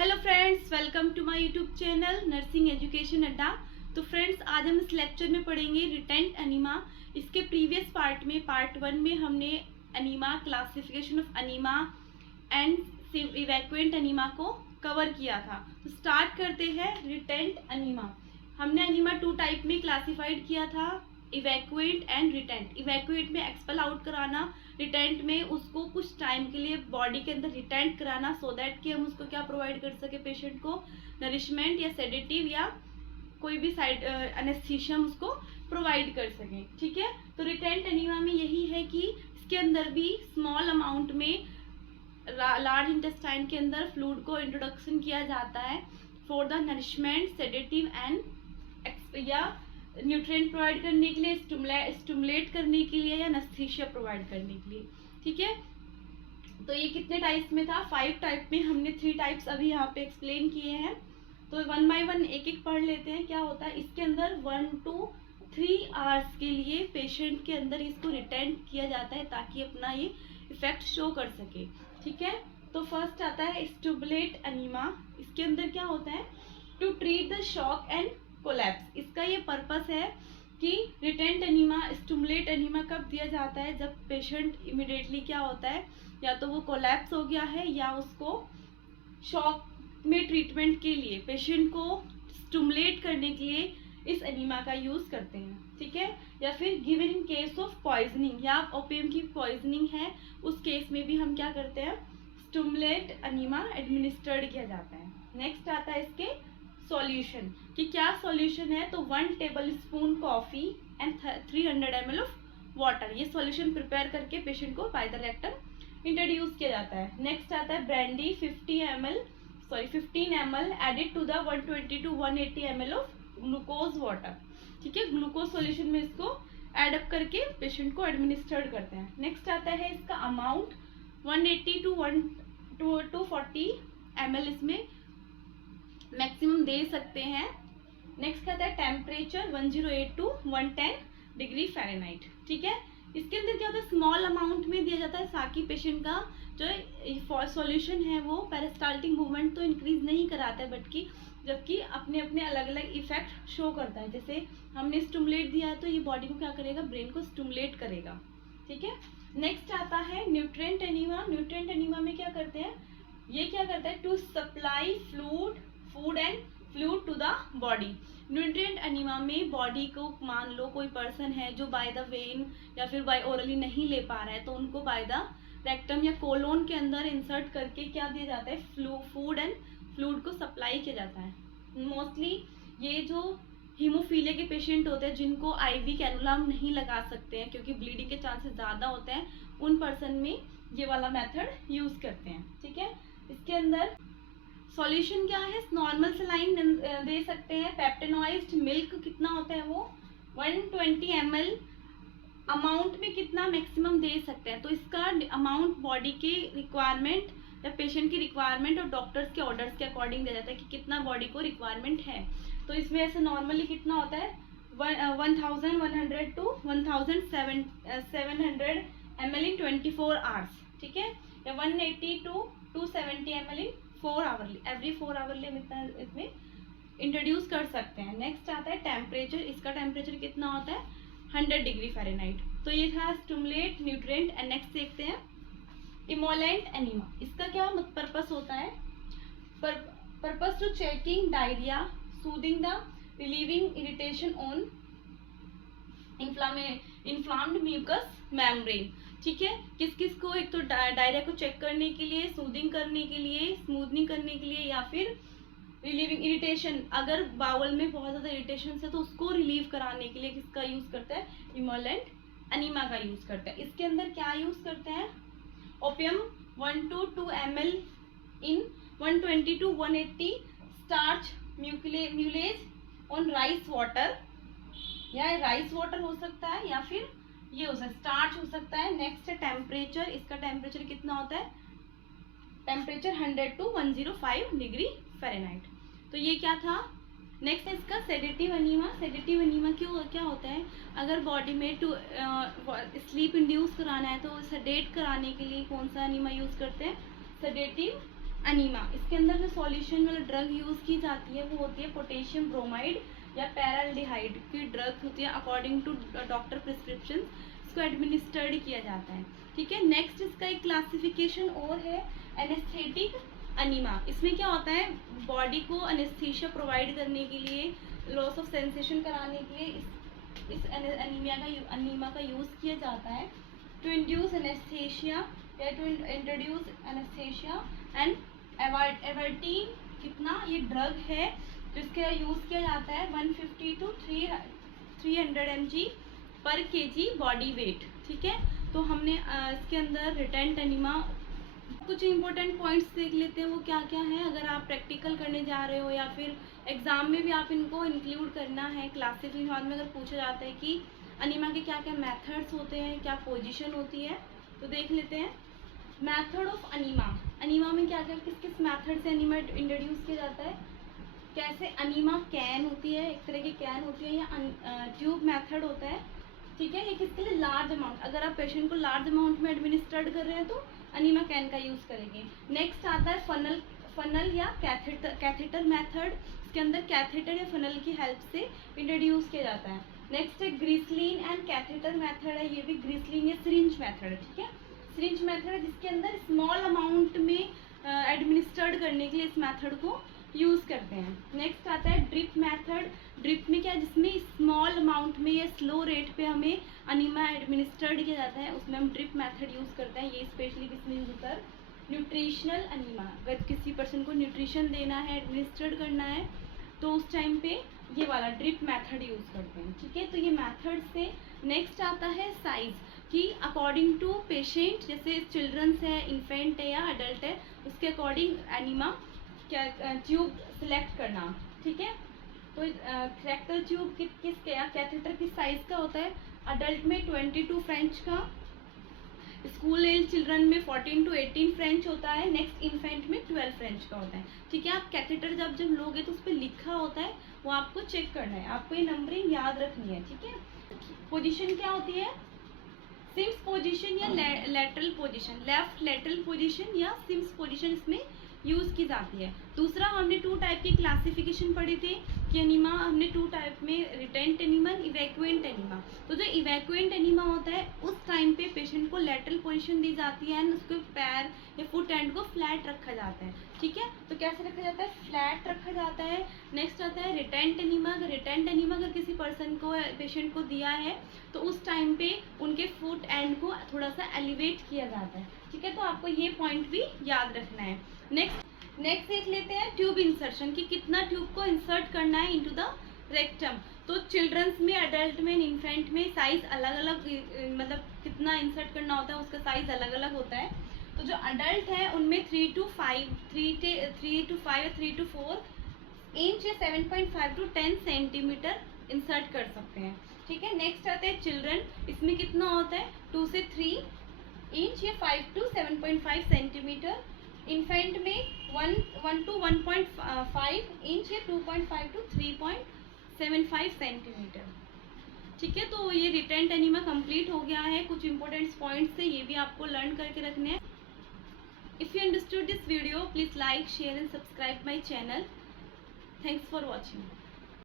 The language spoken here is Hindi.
Hello friends, welcome to my YouTube channel nursing education अड्डा। तो फ्रेंड्स, आज हम इस लेक्चर में पढ़ेंगे रिटेंट अनीमा। इसके प्रीवियस पार्ट में पार्ट 1 में हमने enema, classification of enema and evacuant enema को कवर किया था। तो स्टार्ट करते हैं रिटेंट अनीमा। हमने अनीमा 2 टाइप में क्लासिफाइड किया था, इवैक्यूएट एंड रिटेंट। इवैक्यूएट में एक्सपेल आउट कराना, रिटेंट में उसको कुछ टाइम के लिए बॉडी के अंदर रिटेंट कराना, सो दैट कि हम उसको क्या प्रोवाइड कर सके, पेशेंट को नरिशमेंट या सेडेटिव या कोई भी साइड एनेस्थीसिया उसको प्रोवाइड कर सके। ठीक है, तो रिटेंट अनीमा में यही है कि इसके अंदर भी स्मॉल अमाउंट में लार्ज इंटेस्टाइन के अंदर फ्लूइड को इंट्रोडक्शन किया जाता है for the nourishment, sedative and या न्यूट्रिएंट प्रोवाइड करने के लिए, स्टिमुलेट करने के लिए या एनेस्थीसिया प्रोवाइड करने के लिए। ठीक है, तो ये कितने टाइप्स में था? 5 टाइप में। हमने 3 टाइप्स अभी यहाँ पे एक्सप्लेन किए हैं। तो 1 बाय 1 एक एक पढ़ लेते हैं। क्या होता है इसके अंदर? 1 to 3 आवर्स के लिए पेशेंट के अंदर इसको रिटेंट किया जाता है ताकि अपना ये इफेक्ट शो कर सके। ठीक है, तो फर्स्ट आता है स्टिमुलेट अनीमा। इसके अंदर क्या होता है? To treat the shock and collapse. इसका ये पर्पस है कि रिटेंट अनीमा, स्टिमुलेट अनीमा कब दिया जाता है? जब पेशेंट इमिडिएटली क्या होता है, या तो वो कोलैप्स हो गया है या उसको शॉक में ट्रीटमेंट के लिए पेशेंट को स्टिमुलेट करने के लिए इस अनीमा का यूज करते हैं। ठीक है, या फिर given in case of poisoning, या ओपियम की पॉइजनिंग है उस केस में भी हम क्या करते हैं? स्टिमुलेट अनीमा एडमिनिस्टर्ड किया जाता है। नेक्स्ट आता है इसके सॉल्यूशन कि क्या सॉल्यूशन है? तो 1 tablespoon coffee and 300 ml of water. ये सॉल्यूशन प्रिपेयर करके पेशेंट को बाय द रेक्टम इंट्रोड्यूस किया जाता है। नेक्स्ट आता है brandy 15 ml added to the 120 to 180 ml of glucose water. ठीक है, ग्लूकोज सॉल्यूशन में इसको एड अप करके पेशेंट को एडमिनिस्टर्ड करते हैं। नेक्स्ट आता है इसका अमाउंट 180 to 240 ml इसमें मैक्सिमम दे सकते हैं। नेक्स्ट आता है टेम्परेचर 108 to 110 डिग्री फ़ारेनहाइट। ठीक है, इसके अंदर क्या होता है? स्मॉल अमाउंट में दिया जाता है ताकि पेशेंट का जो सॉल्यूशन है वो पेरिस्टाल्टिक मूवमेंट तो इंक्रीज नहीं कराता है, बट जबकि अपने अपने अलग अलग इफेक्ट शो करता है। जैसे हमने स्टिमुलेट दिया है तो ये बॉडी को क्या करेगा? ब्रेन को स्टिमुलेट करेगा। ठीक है, नेक्स्ट आता है न्यूट्रिएंट अनीमा। न्यूट्रिएंट अनीमा में क्या करते हैं? ये क्या करता है? To supply food and fluid to the body. Nutrient enema में बॉडी को, मान लो कोई पर्सन है जो बाय द वेन या फिर बाय ओरली नहीं ले पा रहा है, तो उनको बाय द रेक्टम या कोलोन के अंदर इंसर्ट करके क्या दिया जाता है? फूड एंड फ्लूइड को सप्लाई किया जाता है। मोस्टली ये जो हीमोफीलिया के पेशेंट होते हैं जिनको आईवी कैनुला हम नहीं लगा सकते हैं क्योंकि ब्लीडिंग के चांसेस ज़्यादा होते हैं, उन पर्सन में ये वाला मेथड यूज करते हैं। ठीक है, इसके अंदर सॉल्यूशन क्या है? नॉर्मल सलाइन दे सकते हैं। पेप्टेनॉइज्ड मिल्क कितना होता है वो? 120 ml अमाउंट में कितना मैक्सिमम दे सकते हैं? तो इसका अमाउंट बॉडी के रिक्वायरमेंट या पेशेंट की रिक्वायरमेंट और डॉक्टर्स के ऑर्डर्स के अकॉर्डिंग दिया जाता है कि कितना बॉडी को रिक्वायरमेंट है। तो इसमें ऐसे नॉर्मली कितना होता है? 1100 to 1700 ml इन 24 आवर्स। ठीक है, या 180 to 270 ml in 4 hourly, every 4 hourly हम इतना इसमें इंट्रोड्यूस कर सकते हैं। नेक्स्ट आता है टेम्परेचर। इसका टेम्परेचर कितना होता है? 100 डिग्री फ़ारेनहाइट। तो ये था स्टिमुलेट, न्यूट्रिएंट। एंड नेक्स्ट देखते हैं इमोलेंट अनीमा। इसका क्या पर्पस होता है? Purpose to checking diarrhoea, soothing the relieving irritation on inflamed mucous membrane. ठीक है, किस किस को? एक तो डायरिया को चेक करने के लिए, सूदिंग करने के लिए, स्मूथनिंग करने के लिए, या फिर रिलीविंग इरिटेशन, अगर बाउल में बहुत ज़्यादा इरिटेशन है तो उसको रिलीव कराने के लिए किसका यूज़ करता है? इमोलेंट अनीमा का यूज़ करता है। इसके अंदर क्या यूज़ करते हैं? Opium 1 to 2 ml in 120 to 180 starch mucilage or rice water, या राइस वाटर हो सकता है या फिर ये हो सकता है स्टार्च हो सकता है। नेक्स्ट है टेम्परेचर। इसका टेम्परेचर कितना होता है? Temperature 100 to 105 degree Fahrenheit. तो ये क्या था? नेक्स्ट है इसका सेडेटिव अनीमा। सेडेटिव अनीमा क्यों क्या होता है? अगर बॉडी में स्लीप इंड्यूस कराना है तो सेडेट कराने के लिए कौन सा अनीमा यूज़ करते हैं? सेडेटिव अनीमा, इसके अंदर जो सॉल्यूशन वाला ड्रग यूज़ की जाती है वो होती है पोटेशियम ब्रोमाइड या पैराल्डिहाइड की ड्रग होती है अकॉर्डिंग टू डॉक्टर प्रिस्क्रिप्शन, इसको एडमिनिस्टर्ड किया जाता है। ठीक है, नेक्स्ट इसका एक क्लासिफिकेशन और है एनेस्थेटिक अनीमा। इसमें क्या होता है, बॉडी को एनेस्थीसिया प्रोवाइड करने के लिए, लॉस ऑफ सेंसेशन कराने के लिए इस अनीमा का यूज़ किया जाता है टू इंड्यूस एनेस्थीसिया या टू इंट्रोड्यूस एनेस्थीसिया एंड एवर्टीन कितना ये ड्रग है जिसका यूज़ किया जाता है 150 to 300 mg पर kg बॉडी वेट। ठीक है, तो हमने इसके अंदर रिटेंट अनीमा कुछ इंपॉर्टेंट पॉइंट्स देख लेते हैं वो क्या क्या है। अगर आप प्रैक्टिकल करने जा रहे हो या फिर एग्ज़ाम में भी आप इनको इंक्लूड करना है, क्लासिफिकेशन में अगर पूछा जाता है कि अनीमा के क्या क्या मेथड्स होते हैं, क्या पोजीशन होती है, तो देख लेते हैं। मेथड ऑफ अनीमा, अनीमा में क्या क्या किस किस मेथड से अनीमा इंट्रोड्यूस किया जाता है, कैसे अनीमा कैन होती है, एक तरह की कैन होती है, या ट्यूब मेथड होता है। ठीक है, ये किसके लिए, लार्ज अमाउंट, अगर आप पेशेंट को लार्ज अमाउंट में एडमिनिस्ट्रेट कर रहे हैं तो अनीमा कैन का यूज़ करेंगे। नेक्स्ट आता है फनल या कैथेटर मेथड, इसके अंदर कैथेटर या फनल की हेल्प से इंट्रोड्यूस किया जाता है। नेक्स्ट है ग्रिसलिन एंड कैथेटर मेथड है, ये भी ग्रिसलिन या सिरिंज मेथड है। ठीक है, सिरिंज मेथड है जिसके अंदर स्मॉल अमाउंट में एडमिनिस्ट्रेट करने के लिए इस मेथड को यूज़ करते हैं। नेक्स्ट आता है ड्रिप मेथड, ड्रिप में क्या, जिसमें स्मॉल अमाउंट में या स्लो रेट पे हमें अनीमा एडमिनिस्ट्रेट किया जाता है, उसमें हम ड्रिप मेथड यूज़ करते हैं। ये स्पेशली किसमें यूज़ होता है, न्यूट्रिशनल अनीमा, अगर किसी पर्सन को न्यूट्रिशन देना है, एडमिनिस्ट्रेट करना है, तो उस टाइम पे ये वाला ड्रिप मेथड यूज़ करते हैं। ठीक है, तो ये मेथड से नेक्स्ट आता है साइज, कि अकॉर्डिंग टू पेशेंट, जैसे चिल्ड्रंस है, इन्फेंट है या अडल्ट है, उसके अकॉर्डिंग अनीमा क्या ट्यूब सिलेक्ट करना। ठीक है, तो रेक्टल ट्यूब किस कैथेटर किस साइज का होता है, अडल्ट में 22 फ्रेंच का, स्कूल एज चिल्ड्रन में 14 to 18 फ्रेंच होता है, नेक्स्ट इन्फेंट में 12 फ्रेंच का होता है। ठीक है, आप कैथेटर जब लोगे तो उस पर लिखा होता है, वो आपको चेक करना है, आपको ये नंबरिंग याद रखनी है। ठीक है, पोजीशन क्या होती है, सिम्स पोजीशन या lateral position, left lateral position या सिम्स पोजीशन इसमें यूज़ की जाती है। दूसरा, हमने 2 टाइप की क्लासिफिकेशन पढ़ी थी कि अनीमा हमने 2 टाइप में, रिटेंट एनीमा, इवैक्यूएंट एनीमा। तो जो इवैक्यूएंट एनीमा होता है उस टाइम पे पेशेंट को लेटरल पोजीशन दी जाती है एंड उसके पैर या फुट एंड को फ्लैट रखा जाता है। ठीक है, तो कैसे रखा जाता है, फ्लैट रखा जाता है। नेक्स्ट आता है रिटेंट एनीमा, रिटेंट एनीमा अगर किसी पर्सन को, पेशेंट को दिया है तो उस टाइम पे उनके फुट एंड को थोड़ा सा एलिवेट किया जाता है। ठीक है, तो आपको ये पॉइंट भी याद रखना है। नेक्स्ट देख लेते हैं ट्यूब इंसर्शन, कि कितना ट्यूब को इंसर्ट करना है इनटू द रेक्टम। तो चिल्ड्रंस में, अडल्ट में, इन्फेंट में साइज अलग अलग, मतलब कितना इंसर्ट करना होता है उसका साइज अलग अलग होता है। तो जो अडल्ट है उनमें 3 to 5 या 3 to 4 इंच या 7.5 to 10 सेंटीमीटर इंसर्ट कर सकते हैं। ठीक है, नेक्स्ट आता है चिल्ड्रन, इसमें कितना होता है 2 से 3 इंच या 5 to 7.5 सेंटीमीटर। इन्फेंट में 1 to 1.5 इंच या 2.5 to 3.75 सेंटीमीटर। ठीक है, तो ये रिटेंट एनीमा कंप्लीट हो गया है। कुछ इंपॉर्टेंट पॉइंट्स है, ये भी आपको लर्न करके रखने हैं। If you understood this video, please like, share and subscribe my channel. Thanks for watching.